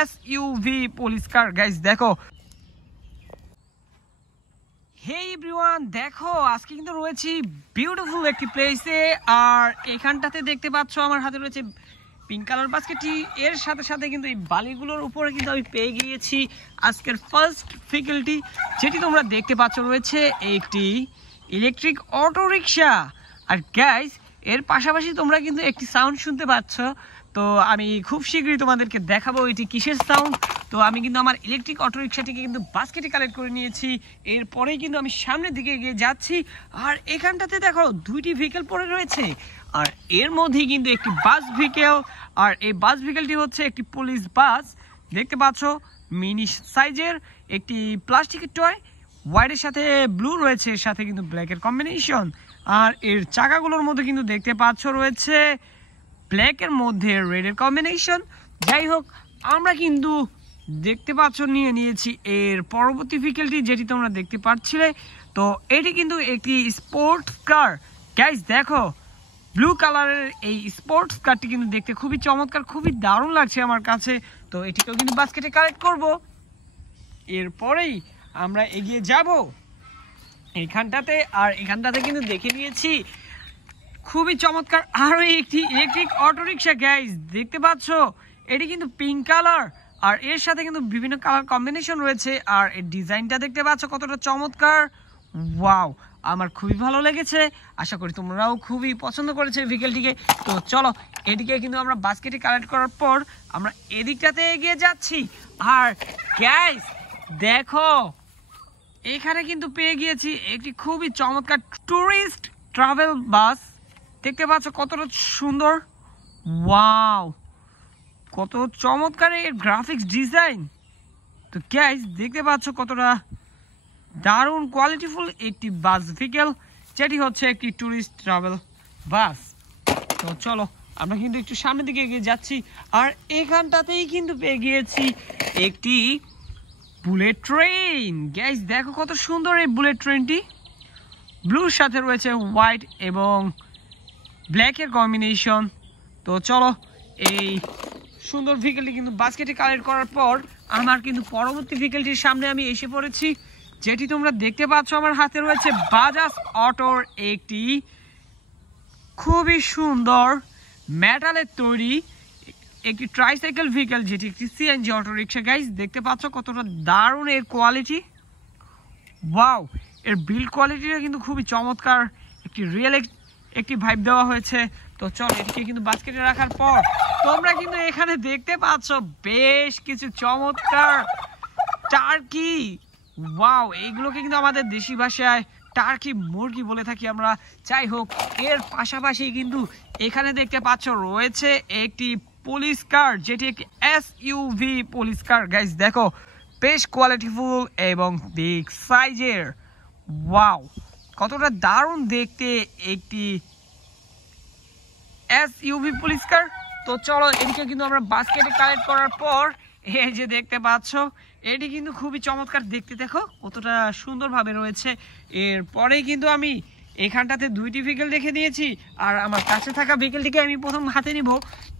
SUV police কার। Guys দেখো, হেই everyone, দেখো আজকে কিন্তু রয়েছি বিউটিফুল একটি প্লেসে। আর এখানটাতে দেখতে পাচ্ছ আমার হাতে রয়েছে পিঙ্ক কালার বাস্কেটটি। এর সাথে সাথে কিন্তু এই বালিগুলোর উপরে কিন্তু আমি পেয়ে গিয়েছি আজকের ফার্স্ট ভেহিকলটি, যেটি তোমরা দেখতে পাচ্ছ রয়েছে একটি ইলেকট্রিক অটো রিক্সা। আর গাইস, এর পাশাপাশি তোমরা কিন্তু একটি সাউন্ড শুনতে পাচ্ছ। তো আমি খুব শীঘ্রই তোমাদেরকে দেখাবো এটি কিসের সাউন্ড। তো আমি কিন্তু আমার ইলেকট্রিক অটো রিক্সাটিকে কিন্তু বাস্কেটে কালেক্ট করে নিয়েছি। এরপরেই কিন্তু আমি সামনের দিকে এগিয়ে যাচ্ছি। আর এখানটাতে দেখো দুইটি ভেহিকেল পড়ে রয়েছে, আর এর মধ্যেই কিন্তু একটি বাস ভেহিকেল। আর এই বাস ভেহিকেলটি হচ্ছে একটি পুলিশ বাস। দেখতে পাচ্ছ মিনি সাইজের একটি প্লাস্টিকের টয়, হোয়াইটের সাথে ব্লু রয়েছে, এর সাথে কিন্তু ব্ল্যাকের কম্বিনেশন। আর এর চাকাগুলোর মধ্যে কিন্তু দেখতে পাচ্ছ রয়েছে ব্ল্যাকের মধ্যে রেডের কম্বিনেশন। যাই হোক, আমরা কিন্তু দেখতে পাচ্ছ নিয়ে নিয়েছি এর পরবর্তী ভেহিকেলটি, যেটি তোমরা দেখতে পাচ্ছিলে। তো এটি কিন্তু একটি স্পোর্টস কার। গাইস দেখো, ব্লু কালারের এই স্পোর্টস কারটি কিন্তু দেখতে খুবই চমৎকার, খুবই দারুণ লাগছে আমার কাছে। তো এটিকেও কিন্তু বাস্কেটে কালেক্ট করব। এরপরেই আমরা এগিয়ে যাব এখানটাতে। আর এখানটাতে কিন্তু দেখে নিয়েছি খুবই চমৎকার আরো একটি ইলেকট্রিক অটো রিক্সা। গাইস দেখতে পাচ্ছ, এটি কিন্তু পিঙ্ক কালার, আর এর সাথে কিন্তু বিভিন্ন কালার কম্বিনেশন রয়েছে। আর এর ডিজাইনটা দেখতে পাচ্ছ কতটা চমৎকার। ওয়াও, আমার খুবই ভালো লেগেছে। আশা করি তোমরাও খুবই পছন্দ করেছে ভেহিকেলটিকে। তো চলো, এদিকে কিন্তু আমরা বাস্কেটে কালেক্ট করার পর আমরা এদিকটাতে এগিয়ে যাচ্ছি। আর গাইস দেখো, এখানে কিন্তু পেয়ে গিয়েছি একটি খুবই চমৎকার ট্যুরিস্ট ট্রাভেল বাস। দেখতে পাচ্ছ কতটা সুন্দর। ওয়াও, কত চমৎকার এর গ্রাফিক্স ডিজাইন। তো গাইস দেখতে পাচ্ছ কতটা দারুণ কোয়ালিটিফুল একটি বাস ভেহিকেল, যেটি হচ্ছে একটি ট্যুরিস্ট ট্রাভেল বাস। তো চলো, আমরা কিন্তু একটু সামনের দিকে এগিয়ে যাচ্ছি। আর এখানটাতেই কিন্তু পেয়ে গিয়েছি একটি বুলেট ট্রেন। গাইস দেখো কত সুন্দর এই বুলেট ট্রেনটি, ব্লুর সাথে রয়েছে হোয়াইট এবং ব্ল্যাকের কম্বিনেশন। তো চলো, এই সুন্দর ভেহিকেলটি কিন্তু বাস্কেটে কালেক্ট করার পর আমার কিন্তু পরবর্তী ভেহিকেলটির সামনে আমি এসে পড়েছি, যেটি তোমরা দেখতে পাচ্ছ আমার হাতে রয়েছে বাজাজ অটোর একটি খুবই সুন্দর মেটালের তৈরি একটি ট্রাইসাইকেল ভেহিকেল, যেটি একটি সিএনজি অটো রিক্সা। গাইস দেখতে পাচ্ছ কতটা দারুণ এর কোয়ালিটি। ওয়াও, এর বিল্ড কোয়ালিটিটা কিন্তু খুবই চমৎকার, একটি রিয়েল একটি ভাইব দেওয়া হয়েছে। তো চল, এটিকে কিন্তু বাস্কেটে রাখার পর তোমরা কিন্তু এখানে দেখতে পাচ্ছ বেশ কিছু চমৎকার টার্কি। ওয়াও, এইগুলোকে কিন্তু আমাদের দেশি ভাষায় টার্কি মুরগি বলে থাকি আমরা। যাই হোক, এর পাশাপাশি কিন্তু এখানে দেখতে পাচ্ছ রয়েছে একটি পুলিশ কার, যেটি একটি এসইউভি পুলিশ কার। গাইস দেখো, বেশ কোয়ালিটিফুল এবং বিগ সাইজের। ওয়াও, কতটা দারুণ দেখতে একটি এসইউভি পুলিশ কার। তো চলো, এদিকে কিন্তু আমরা বাস্কেটে কালেক্ট করার পর এই যে দেখতে পাচ্ছ, এটি কিন্তু খুবই চমৎকার দেখতে। দেখো কতটা সুন্দরভাবে রয়েছে। এরপরেই কিন্তু আমি এখানটাতে দুইটি ভেহিকেল দেখে নিয়েছি, আর আমার কাছে থাকা ভেহিকেলটিকে আমি প্রথম হাতে নিব।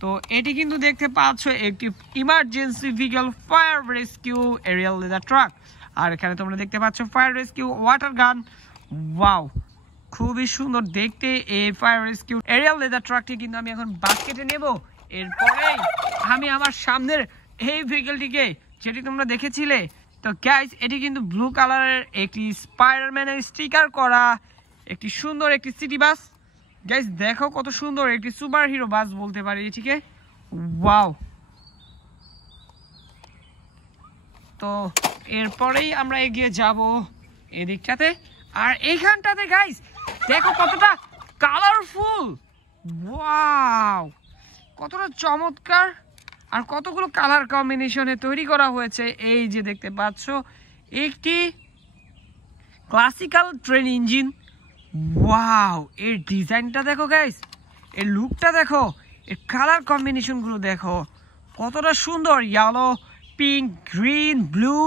তো এটি কিন্তু দেখতে পাচ্ছ একটি emergency vehicle fire rescue aerial ladder truck. আর এখানে তোমরা দেখতে পাচ্ছ fire rescue water gun. Wow, খুবই সুন্দর দেখতে এই ফায়ার রেস্কিউ এরিয়াল লেদার ট্রাকটি কিন্তু আমি এখন বাস্কেটে নেব। এরপরেই আমি আমার সামনের এই ভেহিকেলটিকে, যেটি তোমরা দেখেছিলে। তো গাইস, এটি কিন্তু ব্লু কালারের একটি স্পাইডারম্যানের স্টিকার করা একটি সুন্দর একটি সিটি বাস। গাইস দেখো কত সুন্দর একটি সুপার হিরো বাস বলতে পারি এটিকে। ওয়াও, তো এরপরেই আমরা এগিয়ে যাব এদিকটাতে। আর এইখানটাতে গাইস দেখো কতটা কালারফুল। ওয়াও, কতটা চমৎকার, আর কতগুলো কালার কম্বিনেশনে তৈরি করা হয়েছে। এই যে দেখতে পাচ্ছ একটি ক্লাসিক্যাল ট্রেন ইঞ্জিন। ওয়াও, এর ডিজাইনটা দেখো গাইস, এর লুকটা দেখো, এর কালার কম্বিনেশনগুলো দেখো কতটা সুন্দর। Yellow, pink, green, blue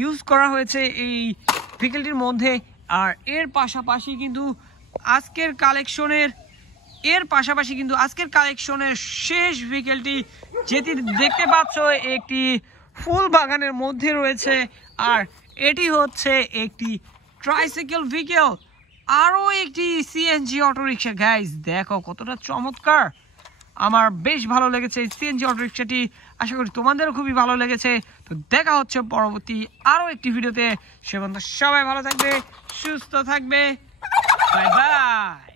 use করা হয়েছে এই ভেহিকেলটির মধ্যে। আর এর পাশাপাশি কিন্তু আজকের কালেকশনের এর পাশাপাশি কিন্তু আজকের কালেকশনের শেষ ভেহিকেলটি যেটি দেখতে পাচ্ছ একটি ফুল বাগানের মধ্যে রয়েছে, আর এটি হচ্ছে একটি ট্রাইসাইকেল ভেহিকেল, আরও একটি সিএনজি অটোরিকশা। গাইস দেখো কতটা চমৎকার, আমার বেশ ভালো লেগেছে সিএনজি অটোরিকশাটি, আশা করি তোমাদেরও খুবই ভালো লেগেছে। তো দেখা হচ্ছে পরবর্তী আরও একটি ভিডিওতে, সে পর্যন্ত সবাই ভালো থাকবে, সুস্থ থাকবে, বাই বাই।